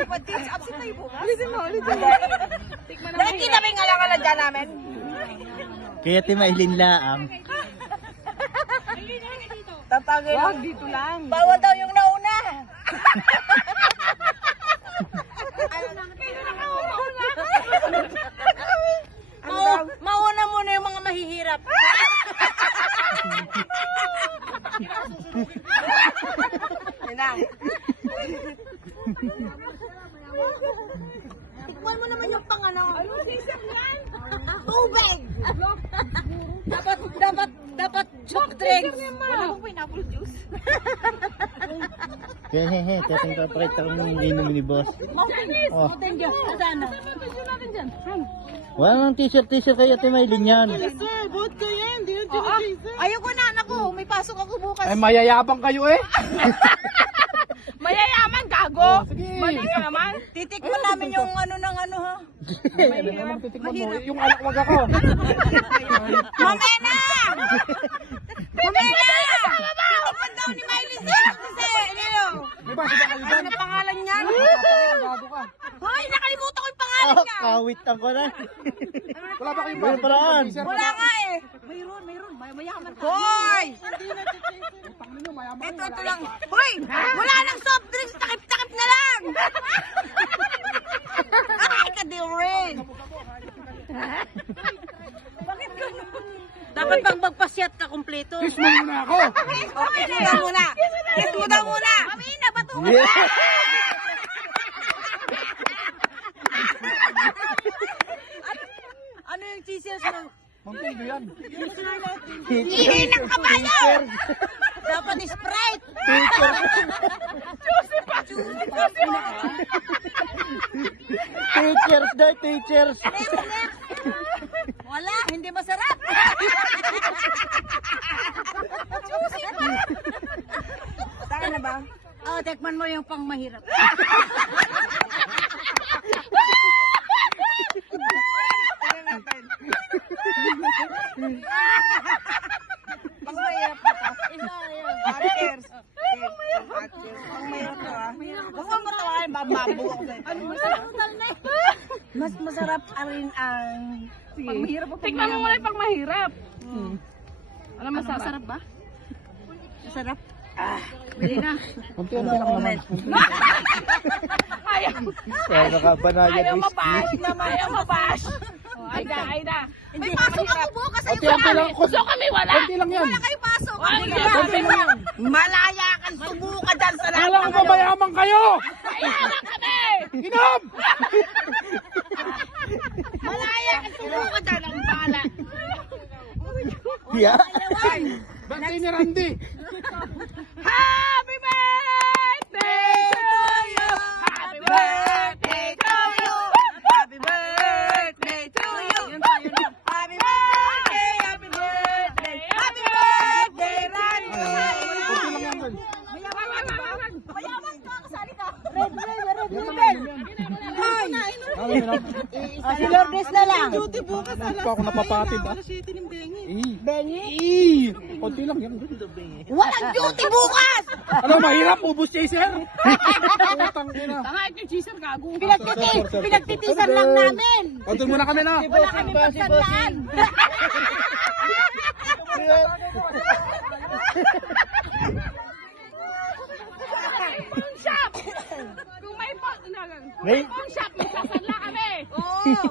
Absent tayo po. Alisin mo. Dahil kita may ngalang-ngalan dyan namin. Kaya timailin laang. Tatagay lang. Dito lang. Bawal daw yung nauna. Mauna muna yung mga mahihirap. Tikman mo naman yung pangano. Tubig! Dapat soft drink. Wala akong pineapple juice. Hehehe, tatang papakita ko ng inom ni boss. Oh. Mountain Dew. Sana. Wala nang t-shirt kayo timailin yan. Vodka yan. Di yan Ayoko na, naku. May pasok ako bukas. Ay, mayayabang kayo eh. Mayayaman, gago. Mali ka naman. Titikman namin yung ano ng ano ha. Yung anak wag ako. Mamena! Mamena! Titikman daw ni Miley Cyrus kasi, Diba, ano na pangalan niya? gago ka. Hoy, nakalimutan ko yung pangalan Oh, niya. kawitan ko na. Wala ba kayong Wala paraan. Wala nga eh. Mayroon. Mayaman ka. Hoy! Ito lang. Hoy! Wala nang soft drinks. Takip-takip na lang. Ay, kadirin. Bakit ganun? Dapat bang magpasyat ka kumpleto? Kiss mo muna ako. Okay, kiss mo daw muna. Kiss mo daw muna. Mamina, bato mo. Ano yung cheeses mo? Mampido yan. Ihi ng kabayo! Dapat Sprite! Teachers daw, teachers. Wala, hindi masarap! Saka na ba? Oo, tekman mo yung pang mahirap. Pang mahirap na to. Hot tears. Pang mahirap to ah. Huwag mo matawain, bababu ako. Ano masarap? Mas masarap rin ang... Sige. Tikman mo muna yung pang mahirap. Ano Masarap ba? Masarap? Bili na. Kunti lang naman. Ayaw. Kaya nakabanaya Ayaw whiskey. mabash naman. Ayaw mabash. Ay na. May pasok ako bukas sa Kunti lang. So kami wala. Kunti lang yan. Wala kayo pasok. Kunti lang. Malaya kang subuka dyan sa lahat. Alam ko mayaman kayo. Ayaw kami. Inom! Malaya kang subuka dyan. Ang bala. Yeah. Bantay ni Randy. Happy birthday to you. Happy birthday to you. Happy birthday to you. Happy birthday, happy birthday. Happy birthday, Randy. Kunti lang yan. Tol. Mayaman ka, kasali ka. Si Lourdes na lang. Hindi pa ako napapatid ah. Bengi? Kunti lang yan. Walang duty bukas! Ano, mahirap? Ubus chaser? Utang ina. Tanga, ito yung cheeser gago. Pinagtitisan lang namin. O, doon muna kami na. Wala kami pagkandaan. Shop! Kung may May phone shop, may shop lang kami. Oo.